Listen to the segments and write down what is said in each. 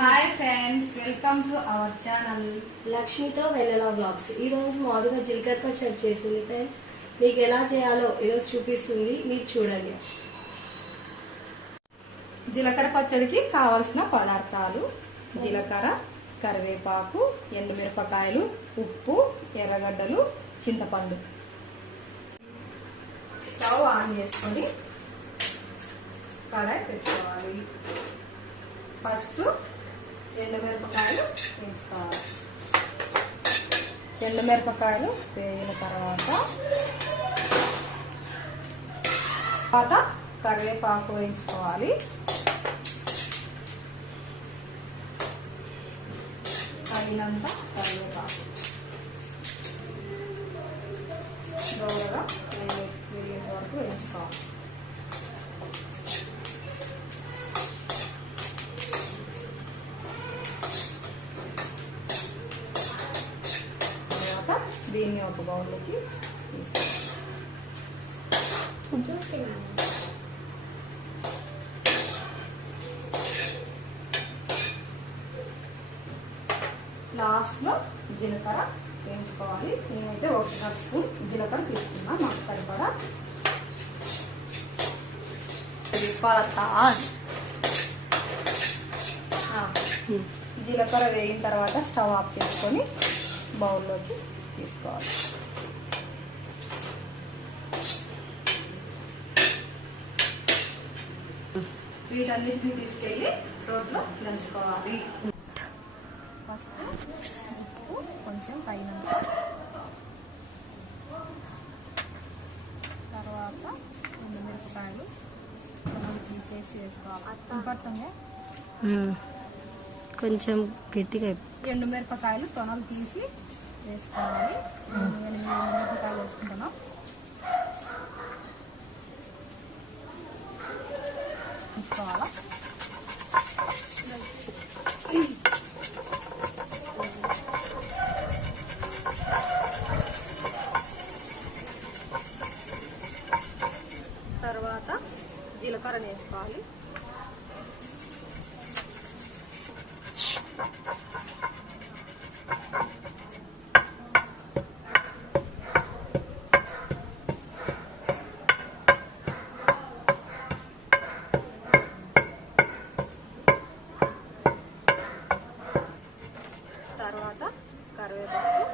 Hi friends, welcome to our channel లక్ష్మితో Vennela vlogs. ఈ రోజు మామూలుగా జీలకర్ర పచ్చడి చేసింది ఫ్రెండ్స్. మీకు ఎలా చేయాలో ఈరోజు చూపిస్తుంది, మీరు చూడండి. జీలకర్ర పచ్చడికి కావలసిన పదార్థాలు: జీలకర్ర, కరివేపాకు, ఎండుమిరపకాయలు, ఉప్పు, ఎర్రగడ్డలు, చింతపండు. స్టవ్ ఆన్ చేసుకొని కడాయి పెట్టుకోవాలి. ఫస్ట్ ఎండుమిరపకాయలు వేయించుకోవాలి. ఎండుమిరపకాయలు వేగిన తర్వాత కరివేపాకు వేయించుకోవాలి. తగినంత కరివేపాకు దోరగా వేగేంత వరకు వేయించుకోవాలి. దీన్ని ఒక బౌల్లోకి తీసుకోవాలి. లాస్ట్లో జీలకర్ర వేయించుకోవాలి. నేనైతే 1 స్పూన్ జీలకర్ర తీసుకున్నా, మాకు సరిపడా తీసుకోవాలి. జీలకర్ర వేగిన తర్వాత స్టవ్ ఆఫ్ చేసుకొని బౌల్లోకి తీసుకోవాలి. వీటన్నిటిని తీసుకెళ్ళి రోట్లో దంచుకోవాలి. ఫస్ట్ ఉప్పు కొంచెం పైన, తర్వాత ఎండుమిరపకాయలు తీసేసి వేసుకోవాలి. పడుతుంది కొంచెం గట్టిగా. ఎండుమిరపకాయలు తొనలు తీసి వేసుకోవాలి. ఎండుమిరపకాయలు వేసుకుంటున్నాం. ఉంచుకోవాలా. తర్వాత జీలకర్ర వేసుకోవాలి. తర్వాత కరివేపాకు,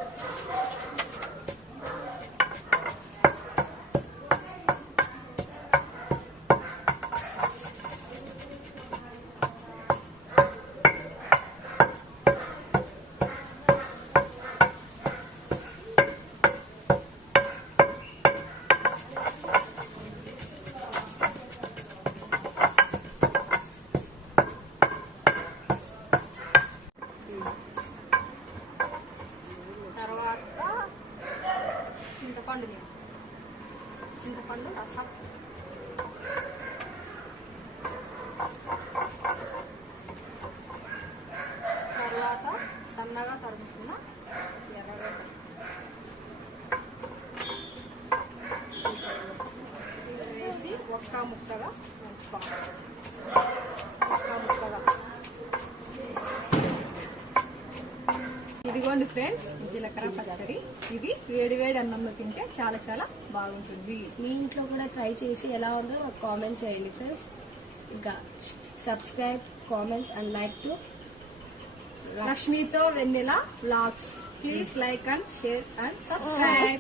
చింతపండు రసం, తర్వాత సన్నగా తరుగుతున్న ఎర్రగడ్డ వేసి ఒక్క ముక్కగా ఉంచుకోవాలి. ఇదిగోండి ఫ్రెండ్స్, జీలకర్ర పచ్చడి. ఇది వేడి వేడి అన్నంలో తింటే చాలా చాలా బాగుంటుంది. మీ ఇంట్లో కూడా ట్రై చేసి ఎలా ఉందో నాకు కామెంట్ చేయండి ఫ్రెండ్స్. ఇంకా subscribe, comment and like to లక్ష్మితో Vennela vlogs. Please like and share and subscribe.